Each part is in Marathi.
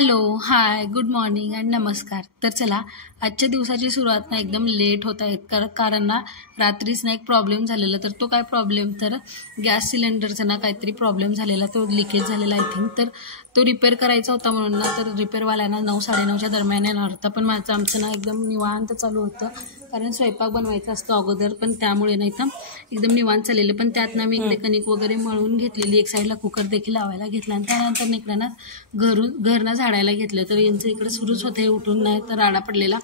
हॅलो, हाय, गुड मॉर्निंग आणि नमस्कार. तर चला, आजच्या दिवसाची सुरुवात ना एकदम लेट होत आहे कारण ना रात्रीच ना एक प्रॉब्लेम झालेला. तर तो काय प्रॉब्लेम, तर गॅस सिलेंडरचा ना काहीतरी प्रॉब्लेम झालेला, तो लिकेज झालेला आय थिंक. तर तो रिपेअर करायचा होता म्हणून ना, तर रिपेअरवाल्यांना 9-9:30च्या दरम्यान येणार होता. पण आमचं ना एकदम निवांत चालू होतं, कारण स्वयंपाक बनवायचा असतो अगोदर. पण त्यामुळे नाही तर एकदम निवांत चाललेलं. पण त्यात ना मी इकडे कणिक वगैरे मळून घेतलेली, एक साईडला कुकर देखील लावायला घेतला आणि त्यानंतर इकडे ना घर ना झाडायला घेतलं. तर यांचं इकडे सुरूच होते, उठून नाही तर राडा पडलेला.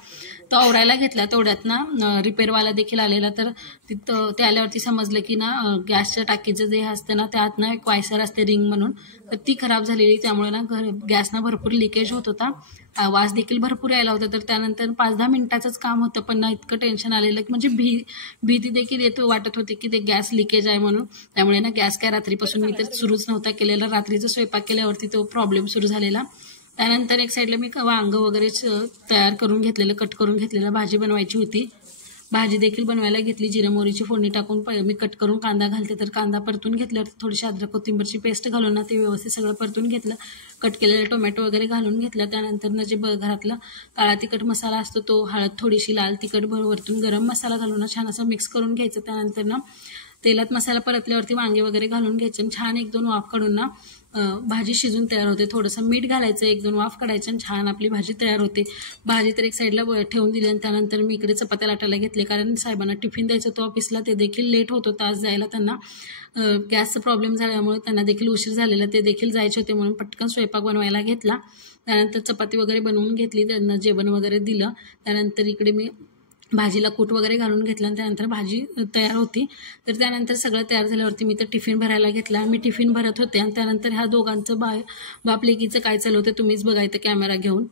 तो आवरायला घेतला. तेवढ्यात ना रिपेअरवाला देखील आलेला. तर तिथं ते आल्यावरती समजलं की ना गॅसच्या टाकीचं जे असतं ना, त्यात ना एक वायसर असते रिंग म्हणून, तर ती खराब झालेली. त्यामुळे ना गॅस ना भरपूर लिकेज होत होता, वास देखील भरपूर यायला होता. तर त्यानंतर 5-10 मिनिटाचंच काम होतं, पण ना इतकं टेन्शन आलेलं की म्हणजे भीती देखील वाटत होती की ते गॅस लिकेज आहे म्हणून. त्यामुळे ना गॅस काय रात्रीपासून मी तर सुरूच नव्हता केलेला. रात्रीचा स्वयंपाक केल्यावरती तो प्रॉब्लेम सुरू झालेला. त्यानंतर एक साईडला मी वांग वगैरे तयार करून घेतलेलं, कट करून घेतलेलं. भाजी बनवायची होती, भाजी देखील बनवायला घेतली. जिरं मोहरीची फोडणी टाकून मी कट करून कांदा घालते. तर कांदा परतून घेतल्यावरती थोडीशी अद्रक कोथिंबीरची पेस्ट घालून ना ते व्यवस्थित सगळं परतून घेतलं. कट केलेलं टोमॅटो वगैरे घालून घेतलं. त्यानंतर ना जे घरातला काळा तिखट मसाला असतो तो, हळद थोडीशी, लाल तिखट वरतून गरम मसाला घालून ना छान असं मिक्स करून घ्यायचं. त्यानंतर ना तेलात मसाला परतल्यावरती वांगे वगैरे घालून घ्यायचे आणि छान 1-2 वाफ काढून ना भाजी शिजून तयार होते. थोडंसं मीठ घालायचं, 1-2 वाफ काढायचं आणि छान आपली भाजी तयार होते. भाजी तर एक साईडला ठेवून दिली आणि त्यानंतर मी इकडे चपात्या लाटायला घेतले, कारण साहेबांना टिफिन द्यायचं होतं ऑफिसला. ते देखील लेट होत होतं आज जायला. त्यांना गॅसचा प्रॉब्लेम झाल्यामुळे त्यांना देखील उशीर झालेला, ते देखील जायचे होते म्हणून पटकन स्वयंपाक बनवायला घेतला. त्यानंतर चपाती वगैरे बनवून घेतली, त्यांना जेवण वगैरे दिलं. त्यानंतर इकडे मी भाजीला कूट वगैरे घालून घेतलं आणि त्यानंतर भाजी तयार होती. तर त्यानंतर सगळं तयार झाल्यावरती मी तर टिफिन भरायला घेतला. मी टिफिन भरत होते आणि त्यानंतर ह्या दोघांचं बाप लेकीचं काय चालू होतं तुम्हीच बघायचं कॅमेरा घेऊन.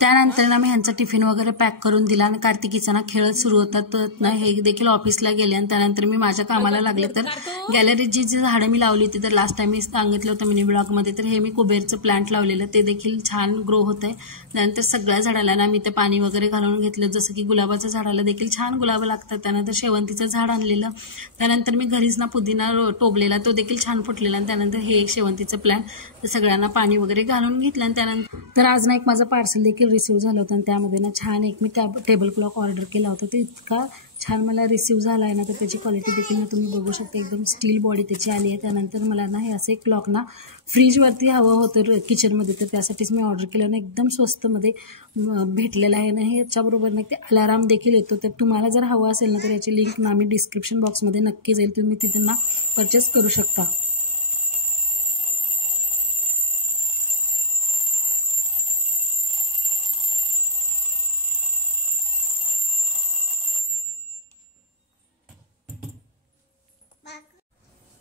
त्यानंतर ना मी ह्यांचा टिफिन वगैरे पॅक करून दिला आणि कार्तिकीचा ना खेळत सुरू होता. तर ना हे देखील ऑफिसला गेले आणि त्यानंतर मी माझ्या कामाला लागले. तर गॅलरीत जी झाडं मी लावली होती, तर लास्ट टाइम मी सांगितलं होतं मिनी ब्लॉगमध्ये, तर हे मी कुबेरचं प्लांट लावलेलं, ते देखील छान ग्रो होत आहे. त्यानंतर सगळ्या झाडाला ना मी ते पाणी वगैरे घालून घेतलं, जसं की गुलाबाच्या झाडाला देखील छान गुलाबं लागतात. त्यानंतर शेवंतीचं झाड आणलेलं. त्यानंतर मी घरीच ना पुदिना टोबलेला, तो देखील छान फुटलेला. आणि त्यानंतर हे एक शेवंतीचं प्लांट, तर सगळ्यांना पाणी वगैरे घालून घेतलं. आणि त्यानंतर आज ना एक माझं पार्सल देखील रिसीव्ह झालं होतं आणि त्यामध्ये ना छान एक मी टेबल क्लॉक ऑर्डर केला होता. ते इतका छान मला रिसीव्ह झाला आहे ना, तर त्याची क्वालिटी देखील ना तुम्ही बघू शकता, एकदम स्टील बॉडी त्याची आली आहे. त्यानंतर मला ना हे असं एक क्लॉक ना फ्रीजवरती हवं होतं किचनमध्ये, तर त्यासाठीच मी ऑर्डर केलं ना, एकदम स्वस्तमध्ये भेटलेलं आहे ना. हे याच्याबरोबर ना ते अलाराम देखील येतो. तर तुम्हाला जर हवं असेल ना, तर याची लिंक ना मी डिस्क्रिप्शन बॉक्समध्ये नक्कीच येईल, तुम्ही तिथं ना परचेस करू शकता.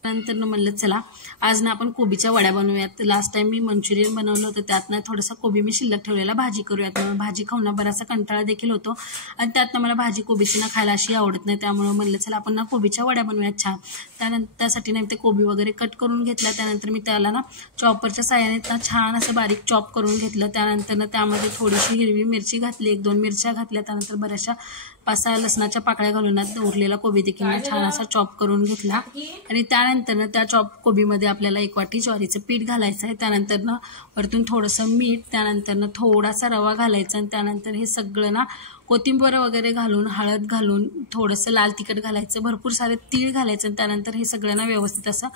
नंतर म्हणलं चला आज ना आपण कोबीच्या वड्या बनवूयात. लास्ट टाइम मी मंचुरियन बनवलं होतं, त्यात ना थोडासा कोबी मी शिल्लक ठेवलेला, भाजी करूयात. भाजी खाऊन ना बराचसा कंटाळा देखील होतो आणि त्यात ना मला भाजी कोबीची ना खायला अशी आवडत नाही. त्यामुळे म्हणलं चला आपण ना कोबीच्या वड्या बनवूयात छान. त्यानंतर त्यासाठी ना ते कोबी वगैरे कट करून घेतला. त्यानंतर मी त्याला ना चॉपरच्या साहाय्याने ना छान असं बारीक चॉप करून घेतलं. त्यानंतर ना त्यामध्ये थोडीशी हिरवी मिरची घातली, 1-2 मिरच्या घातल्या. त्यानंतर बऱ्याचशा 5-6 लसणाच्या पाकळ्या घालून उरलेला कोबी देखील छान असा चॉप करून घेतला. आणि त्यानंतर त्या चॉप कोबीमध्ये आपल्याला 1 वाटी ज्वारीचं पीठ घालायचं आहे. त्यानंतर वरतून थोडंसं मीठ, त्यानंतर थोडासा रवा घालायचा आणि त्यानंतर हे सगळं ना कोथिंबीर वगैरे घालून, हळद घालून, थोडंसं लाल तिखट घालायचं, भरपूर सारे तीळ घालायचं. त्यानंतर हे सगळं ना व्यवस्थित असं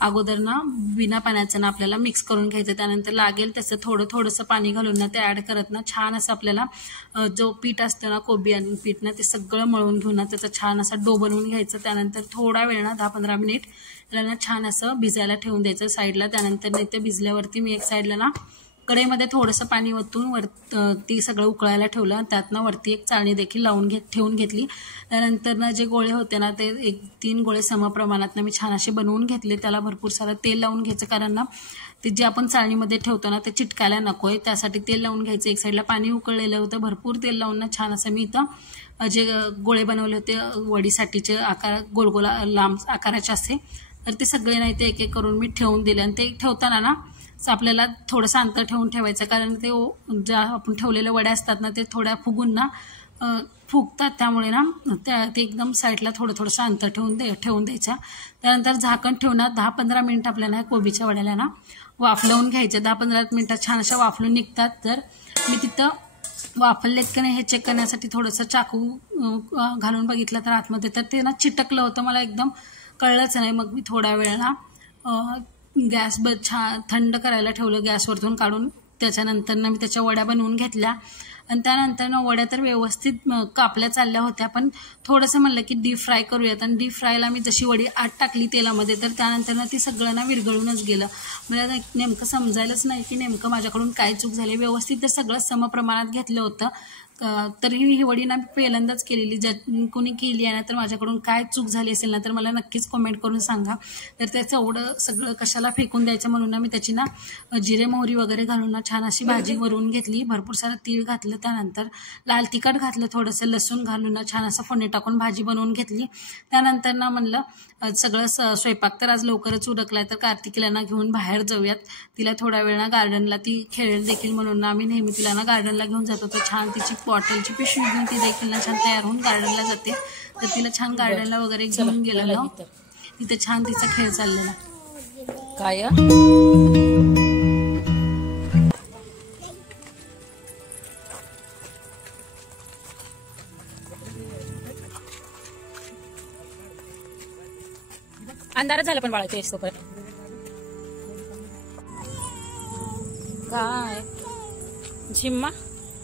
अगोदर ना बिना पाण्याचं ना आपल्याला मिक्स करून घ्यायचं. त्यानंतर लागेल त्याचं थोडंसं पाणी घालून ना ते ॲड करत ना छान असं आपल्याला जो पीठ असतं ना कोबी आणि पीठ ना ते सगळं मळून घेऊन ना त्याचा छान असा डो बनवून घ्यायचं. त्यानंतर थोडा वेळ ना 10-15 मिनिट त्याला ना छान असं भिजायला ठेवून द्यायचं साईडला. त्यानंतर नाही ते भिजल्यावरती मी एक साईडला ना कढईमध्ये थोडंसं पाणी ओतून ती सगळं उकळायला ठेवलं. त्यातनं वरती एक चाळणी देखील ठेवून घेतली. त्यानंतर ना जे गोळे होते ना ते 1-3 गोळे समप्रमाणात ना मी छान असे बनवून घेतले. त्याला भरपूर सारं तेल लावून घ्यायचं, कारण ना ते जे आपण चाळणीमध्ये ठेवतो ना ते चिटकायला नको आहे, त्यासाठी तेल लावून घ्यायचं. एक साईडला पाणी उकळलेलं होतं, भरपूर तेल लावून ना छान असं मी इथं जे गोळे बनवले होते वडीसाठीचे आकार गोलगोल लांब आकाराचे असे, तर ते सगळे नाही ते एक एक करून मी ठेवून दिले. आणि ते ठेवताना ना आपल्याला थोडंसं अंतर ठेवून ठेवायचं, कारण ते ज्या आपण ठेवलेल्या वड्या असतात ना ते थोड्या फुगून ना फुगतात. त्यामुळे ना ते एकदम साईडला थोडंसं अंतर ठेवून द्यायचं. त्यानंतर झाकण ठेवून 10-15 मिनिट आपल्याला कोबीच्या वड्याला ना वाफलवून घ्यायचे. 10-15 मिनिटात छान अशा वाफलून निघतात. तर मी तिथं वाफललेत की नाही हे चेक करण्यासाठी थोडंसं चाकू घालून बघितलं तर आतमध्ये तर ते ना चिटकलं होतं, मला एकदम कळलंच नाही. मग मी थोडा वेळ ना गॅस छान थंड करायला ठेवलं, गॅसवरतून काढून. त्याच्यानंतर ना मी त्याच्या वड्या बनवून घेतल्या. आणि त्यानंतर ना वड्या तर व्यवस्थित कापल्या चालल्या होत्या, पण थोडंसं म्हणलं की डीप फ्राय करूयात. आणि डीप फ्रायला मी जशी वडी आत टाकली तेलामध्ये तर त्यानंतर ना ती सगळं ना विरघळूनच गेलं. मला नेमकं समजायलाच नाही की नेमकं माझ्याकडून काय चूक झाली. व्यवस्थित तर सगळं समप्रमाणात घेतलं होतं, तरी ही वडी ना पहिल्यांदाच केलेली. कोणी केली आहे ना तर माझ्याकडून काय चूक झाली असेल ना तर मला नक्कीच कमेंट करून सांगा. तर त्याचं एवढं सगळं कशाला फेकून द्यायचं म्हणून ना मी त्याची ना जिरे मोहरी वगैरे घालून ना छान अशी भाजी वरून घेतली. भरपूर सारं तीळ घातलं, त्यानंतर लाल तिखट घातलं, थोडंसं लसूण घालून ना छान असं फोडणी टाकून भाजी बनवून घेतली. त्यानंतर ना म्हणलं सगळं स्वयंपाक तर आज लवकरच उरकलाय, तर कार्तिकीला ना घेऊन बाहेर जाऊयात. तिला थोडा वेळ ना गार्डनला ती खेळेल देखील म्हणून ना आम्ही नेहमी तिला ना गार्डनला घेऊन जातो. तर छान तिची बॉटलची पिशवी घेऊन ती देखील ना छान तयार होऊन गार्डनला जाते. तर तिला छान गार्डनला वगैरे घेऊन गेलेलं, तिथे छान तिचा खेळ चाललेला. काय अंधारच झालं पण बाळाच्या येस काय झिम्मा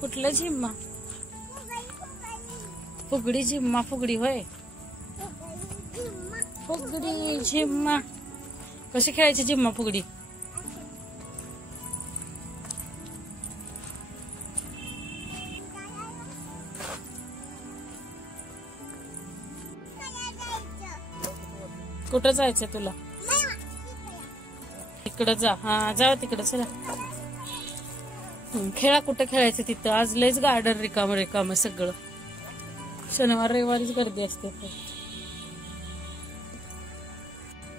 कुठलं झिम्मा फुगडी झिम्मा फुगडी होय फुगडी झिम्मा कशी खेळायची झिम्मा फुगडी कुठं जायचं तुला इकडं जा हा जा तिकडं चला खेळा कुठं खेळायचं तिथं आज लयच गार्डन रिकाम सगळं शनिवार रविवारीच गर्दी असते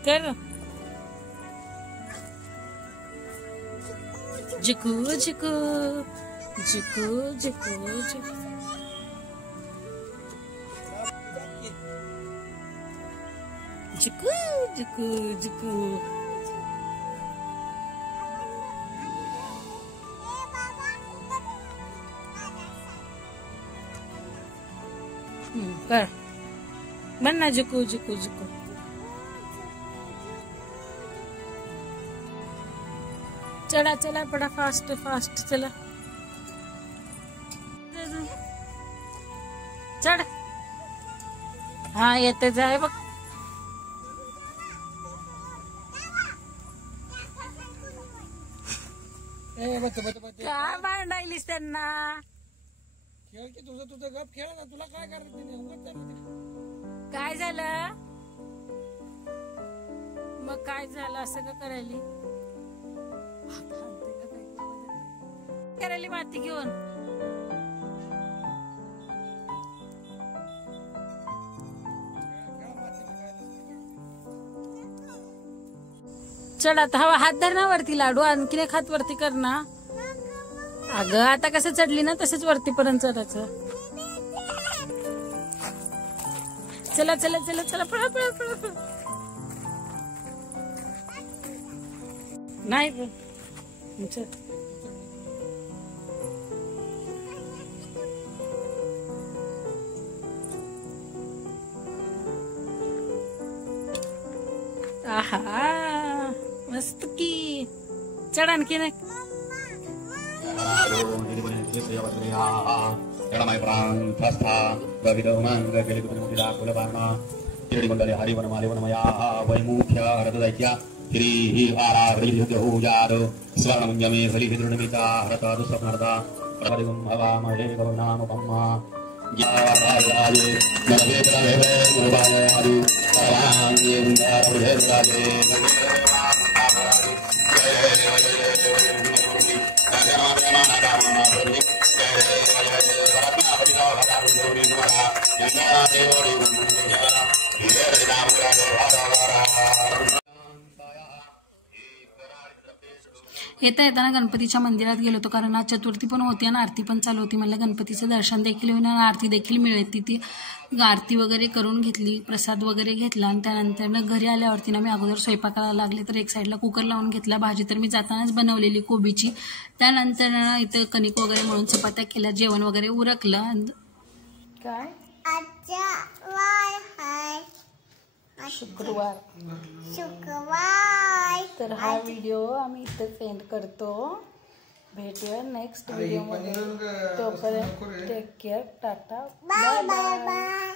कर जिकू जिकू जिकू जिकू जिकू जिकू जिकू जिकू कर बन ना जिकू जिकू जिकू चला चला बड़ा फास्ट फास्ट चला चढ़ हाँ येते जाए बघ काय भांडायलीस त्यांना खेळ की तुझं गप खेळ ना तुला काय करायचं काय झालं मग काय झालं असं का करायली करायली माती घेऊन चढ आता हवा हात धर ना वरती लाडू आणखीन एक हात वरती कर ना अगं आता कसं चढली ना तसंच वरती पर्यंत चढायचं चला चला चला चला पळा पळा पळा नाही आहा मस्त की चढ आणखी नाही येता येताना गणपतीच्या मंदिरात गेलो होतो कारण आज चतुर्थी पण होती आणि आरती पण चालू होती. मला गणपतीचं दर्शन देखील होईल आणि आरती देखील मिळते. ती आरती वगैरे करून घेतली, प्रसाद वगैरे घेतला आणि त्यानंतर घरी आल्यावरती ना मी अगोदर स्वयंपाकाला लागले. तर एक साईडला कुकर लावून घेतला. भाजी तर मी जातानाच बनवलेली कोबीची. त्यानंतर ना इथं कणिक वगैरे म्हणून चपात्या केल्या, जेवण वगैरे उरकलं. काय शुक्रवार तर हा व्हिडिओ आम्ही इथेच एंड करतो. भेटूया नेक्स्ट व्हिडिओ मध्ये. तोपर्यंत take care. Tata bye bye.